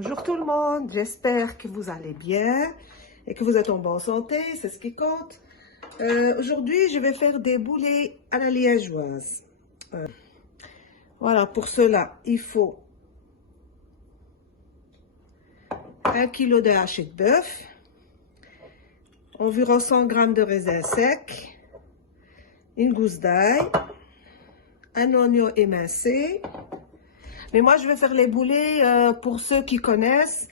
Bonjour tout le monde, j'espère que vous allez bien et que vous êtes en bonne santé, c'est ce qui compte. Aujourd'hui, je vais faire des boulets à la liégeoise. Voilà, pour cela, il faut 1 kg de haché de bœuf, environ 100 g de raisin sec, une gousse d'ail, un oignon émincé. Mais moi, je vais faire les boulets, pour ceux qui connaissent,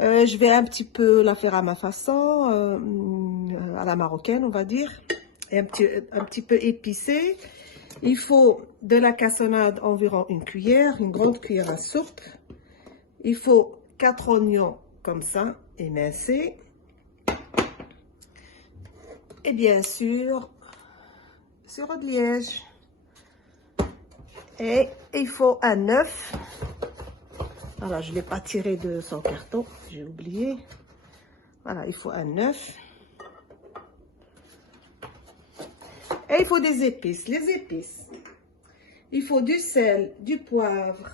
je vais un petit peu la faire à ma façon, à la marocaine, on va dire, et un petit peu épicée. Il faut de la cassonade, environ une cuillère, une grande cuillère à soupe. Il faut 4 oignons comme ça, émincés. Et bien sûr, sirop de liège. Et il faut un œuf. Voilà, je ne l'ai pas tiré de son carton, j'ai oublié. Voilà, il faut un œuf. Et il faut des épices. Les épices, il faut du sel, du poivre,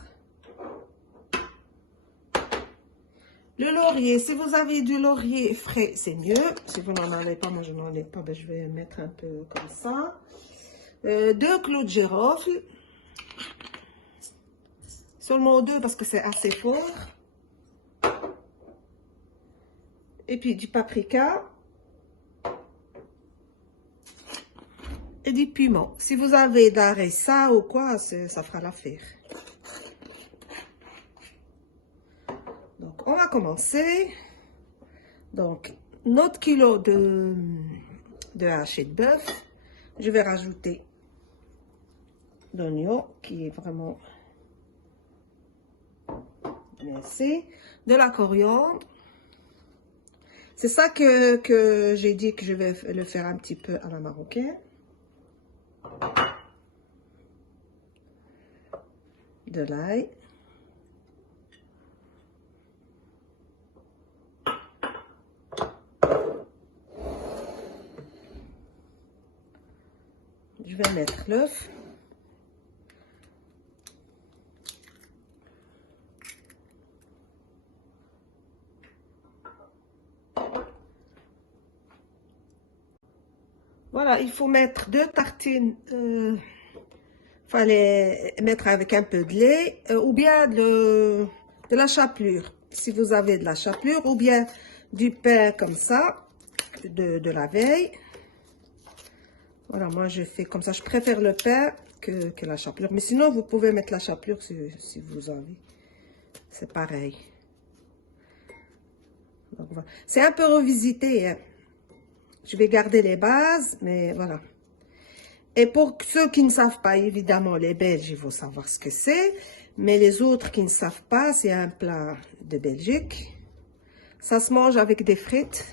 le laurier. Si vous avez du laurier frais, c'est mieux. Si vous n'en avez pas, moi je n'en ai pas, ben je vais mettre un peu comme ça. 2 clous de girofle. Seulement 2 parce que c'est assez fort. Et puis du paprika. Et du piment. Si vous avez de la harissa ou quoi, ça fera l'affaire. Donc, on va commencer. Donc, notre kilo de haché de bœuf. Je vais rajouter l'oignon qui est vraiment mincé. De la coriandre. C'est ça que j'ai dit que je vais le faire un petit peu à la marocaine. De l'ail. Je vais mettre l'œuf. Voilà, il faut mettre 2 tartines. Fallait mettre avec un peu de lait ou bien de la chapelure. Si vous avez de la chapelure ou bien du pain comme ça, de la veille. Voilà, moi je fais comme ça. Je préfère le pain que la chapelure. Mais sinon, vous pouvez mettre la chapelure si vous avez. C'est pareil. Voilà. C'est un peu revisité, hein. Je vais garder les bases, mais voilà. Et pour ceux qui ne savent pas, évidemment, les Belges, il faut savoir ce que c'est. Mais les autres qui ne savent pas, c'est un plat de Belgique. Ça se mange avec des frites.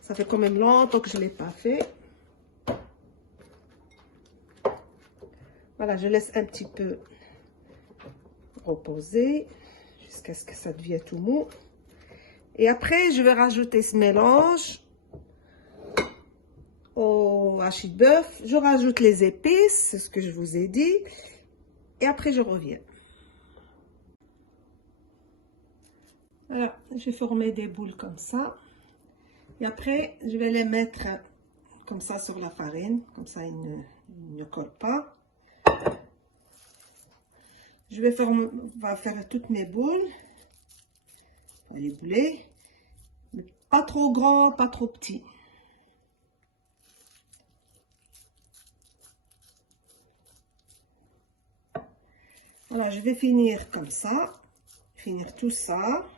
Ça fait quand même longtemps que je ne l'ai pas fait. Voilà, je laisse un petit peu reposer jusqu'à ce que ça devienne tout mou. Et après, je vais rajouter ce mélange au hachis de bœuf. Je rajoute les épices, c'est ce que je vous ai dit. Et après, je reviens. Voilà, j'ai formé des boules comme ça. Et après, je vais les mettre comme ça sur la farine. Comme ça, ils ne collent pas. Je vais faire toutes mes boules. Les boulets. Mais pas trop grand, pas trop petit. Voilà, je vais finir comme ça. Finir tout ça.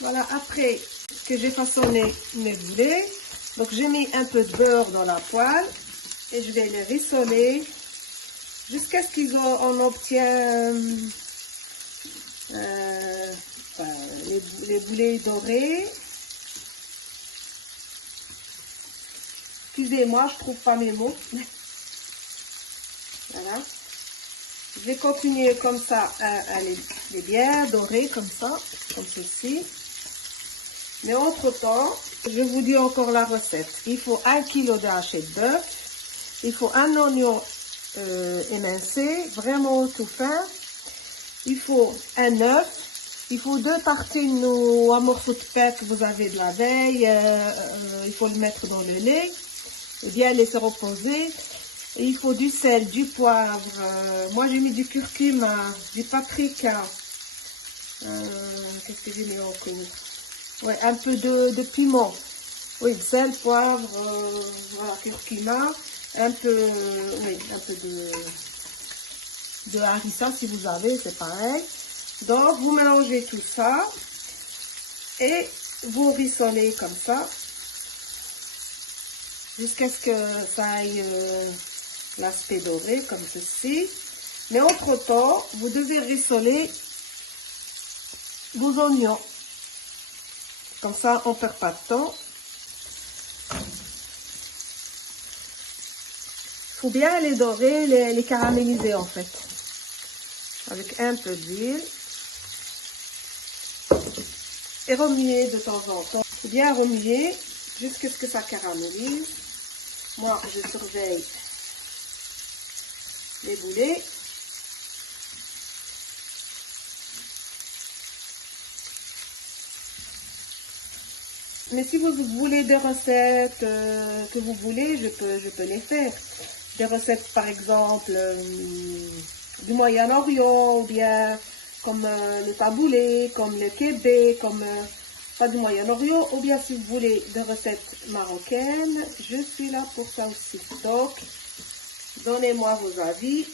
Voilà, après que j'ai façonné mes boulets, donc j'ai mis un peu de beurre dans la poêle et je vais les rissoler jusqu'à ce qu'on obtient les boulets dorés. Excusez-moi, je trouve pas mes mots. Voilà. Je vais continuer comme ça à les bien dorer comme ça, comme ceci. Mais entre-temps, je vous dis encore la recette. Il faut 1 kg de haché de bœuf. Il faut un oignon émincé, vraiment tout fin. Il faut un œuf. Il faut 2 tartines ou un morceau de pain que vous avez de la veille. Il faut le mettre dans le lait. Et bien laisser reposer. Et il faut du sel, du poivre. Moi, j'ai mis du curcuma, du paprika. Qu'est-ce que j'ai mis encore? Ouais, un peu de piment. Oui, sel, poivre, voilà, curcuma. Un peu, oui, un peu de harissa si vous avez, c'est pareil. Donc, vous mélangez tout ça et vous rissolez comme ça jusqu'à ce que ça ait l'aspect doré comme ceci. Mais entre-temps, vous devez rissoler vos oignons. Comme ça, on ne perd pas de temps. Il faut bien les dorer, les caraméliser en fait. Avec un peu d'huile. Et remuer de temps en temps. Il faut bien remuer jusqu'à ce que ça caramélise. Moi, je surveille les boulets. Mais si vous voulez des recettes que vous voulez, je peux les faire. Des recettes, par exemple, du Moyen-Orient, ou bien comme le taboulé, comme le kébé, comme pas du Moyen-Orient, ou bien si vous voulez des recettes marocaines, je suis là pour ça aussi. Donc, donnez-moi vos avis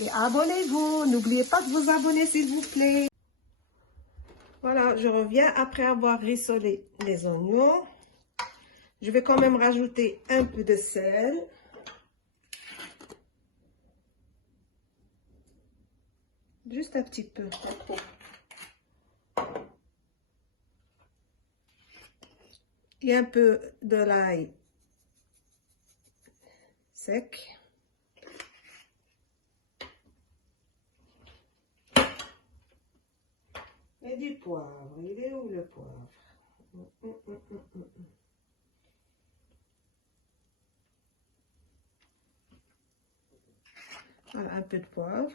et abonnez-vous. N'oubliez pas de vous abonner, s'il vous plaît. Voilà, je reviens après avoir rissolé les oignons. Je vais quand même rajouter un peu de sel. Juste un petit peu, pas trop. Et un peu de l'ail sec. Et du poivre. Il est où le poivre? Voilà, un peu de poivre.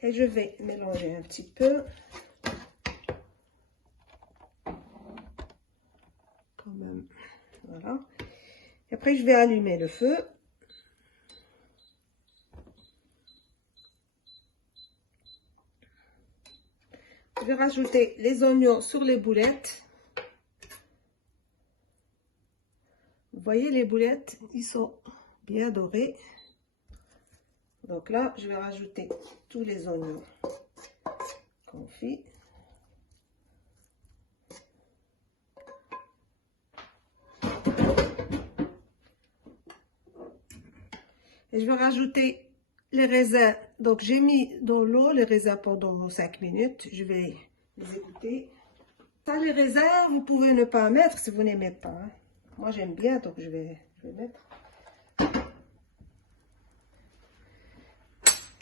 Et je vais mélanger un petit peu. Quand même. Voilà. Et après, je vais allumer le feu. Je vais rajouter les oignons sur les boulettes. Vous voyez les boulettes, ils sont bien dorés. Donc là, je vais rajouter tous les oignons confits. Et je vais rajouter les raisins. Donc j'ai mis dans l'eau les raisins pendant 5 minutes. Je vais les égoutter. Ça, les raisins, vous pouvez ne pas mettre si vous n'aimez pas. Hein. Moi, j'aime bien, donc je vais mettre.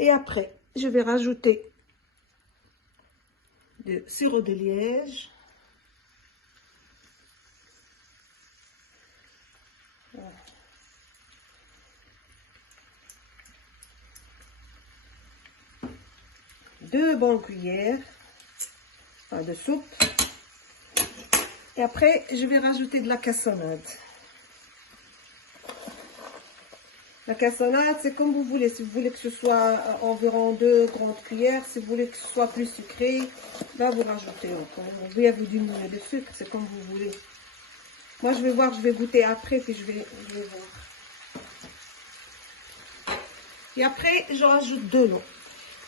Et après, je vais rajouter du sirop de liège. Voilà. 2 bonnes cuillères de soupe. Et après, je vais rajouter de la cassonade. La cassonade, c'est comme vous voulez. Si vous voulez que ce soit environ 2 grandes cuillères, si vous voulez que ce soit plus sucré, là, vous rajoutez encore. Vous pouvez vous diminuer le sucre, c'est comme vous voulez. Moi, je vais voir, je vais goûter après, puis je vais voir. Et après, je rajoute de l'eau.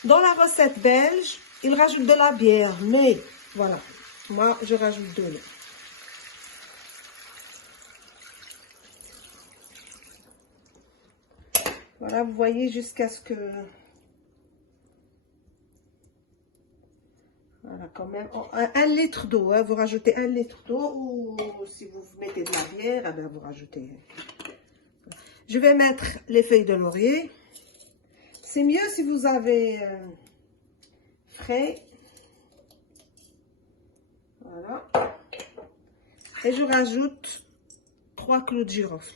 Dans la recette belge, ils rajoutent de la bière, mais voilà, moi, je rajoute de l'eau. Voilà, vous voyez, jusqu'à ce que... Voilà, quand même, 1 litre d'eau, hein, vous rajoutez 1 litre d'eau, ou si vous mettez de la bière, eh bien, vous rajoutez... Je vais mettre les feuilles de laurier. C'est mieux si vous avez frais. Voilà. Et je rajoute 3 clous de girofle.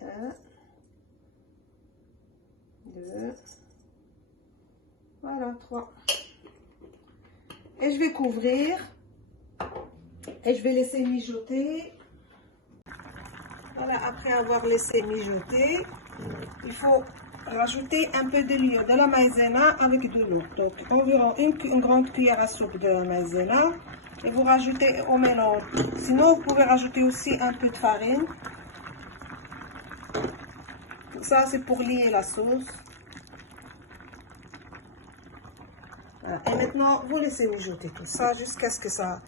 1, 2, voilà, 3. Et je vais couvrir. Et je vais laisser mijoter. Voilà, après avoir laissé mijoter, il faut rajouter un peu de l'huile de la maïzena avec de l'eau. Donc environ une grande cuillère à soupe de maïzena. Et vous rajoutez au mélange. Sinon, vous pouvez rajouter aussi un peu de farine. Ça, c'est pour lier la sauce. Voilà. Et maintenant, vous laissez mijoter tout ça jusqu'à ce que ça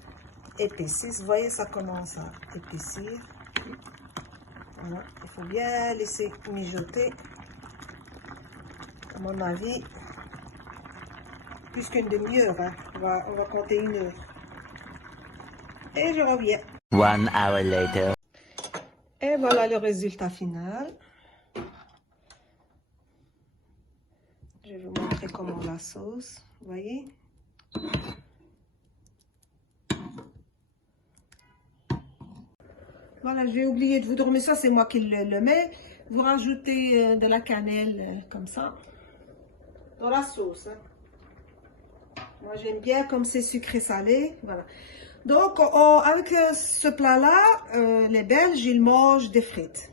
épaississe. Vous voyez, ça commence à épaissir. Voilà. Il faut bien laisser mijoter. À mon avis, plus qu'une demi-heure. Hein. On va compter 1 heure. Et je reviens. 1 hour later. Et voilà le résultat final. Je vais vous montrer comment la sauce, vous voyez. Voilà, j'ai oublié de vous dire, mais ça c'est moi qui le mets. Vous rajoutez de la cannelle comme ça dans la sauce. Hein. Moi j'aime bien comme c'est sucré salé. Voilà. Donc avec ce plat-là, les Belges ils mangent des frites.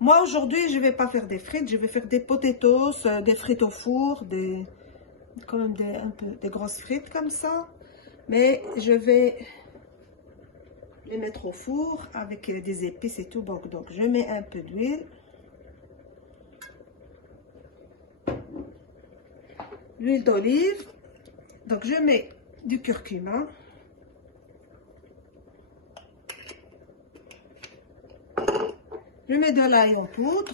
Moi aujourd'hui je vais pas faire des frites, je vais faire des potatoes, des frites au four, quand même un peu des grosses frites comme ça. Mais je vais les mettre au four avec des épices et tout. Donc je mets un peu d'huile. L'huile d'olive. Donc je mets du curcuma. Je mets de l'ail en poudre.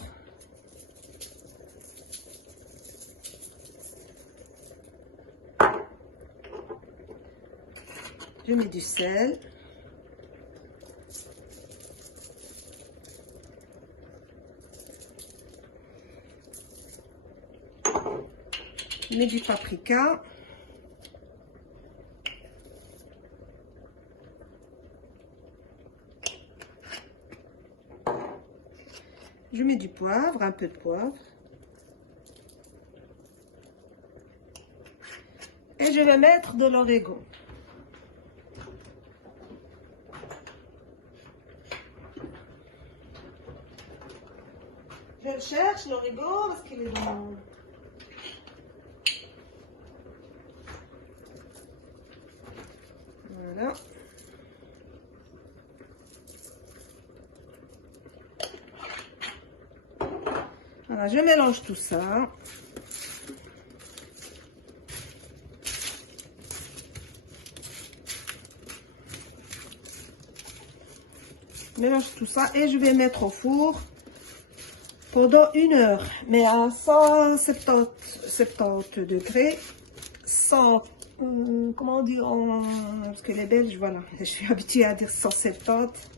Je mets du sel. Je mets du paprika. Je mets du poivre, un peu de poivre. Et je vais mettre de l'origan. Je le cherche, l'origan, parce qu'il est dans... Voilà. Voilà, je mélange tout ça. Je mélange tout ça et je vais mettre au four pendant 1 heure, mais à 170 degrés, comment on dit, parce que les Belges, voilà, je suis habituée à dire 170,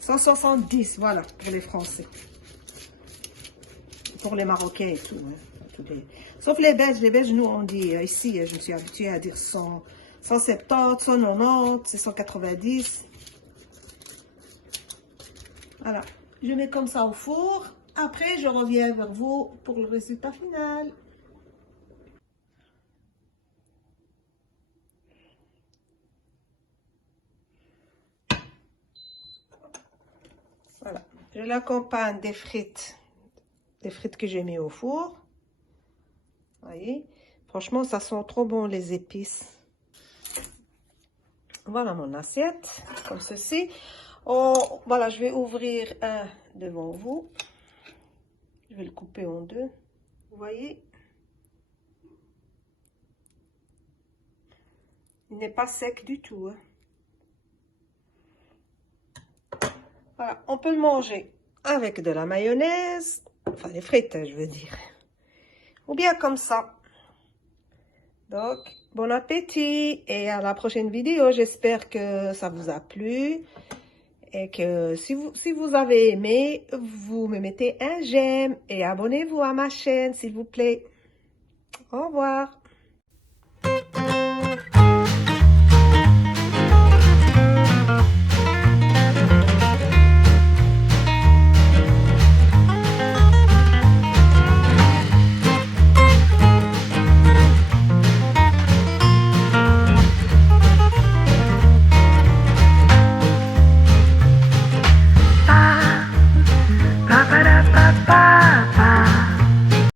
170, voilà, pour les Français, pour les Marocains et tout, hein, sauf les Belges, nous on dit, ici, je me suis habituée à dire 170, 190, c'est 190, voilà. Je mets comme ça au four. Après, je reviens vers vous pour le résultat final. Voilà. Je l'accompagne des frites que j'ai mis au four. Vous voyez, franchement, ça sent trop bon les épices. Voilà mon assiette, comme ceci. Oh, voilà, je vais ouvrir un devant vous. Je vais le couper en 2. Vous voyez? Il n'est pas sec du tout. Hein. Voilà, on peut le manger avec de la mayonnaise. Enfin, les frites, je veux dire. Ou bien comme ça. Donc, bon appétit et à la prochaine vidéo. J'espère que ça vous a plu. Et que si vous avez aimé, vous me mettez un j'aime et abonnez-vous à ma chaîne, s'il vous plaît. Au revoir.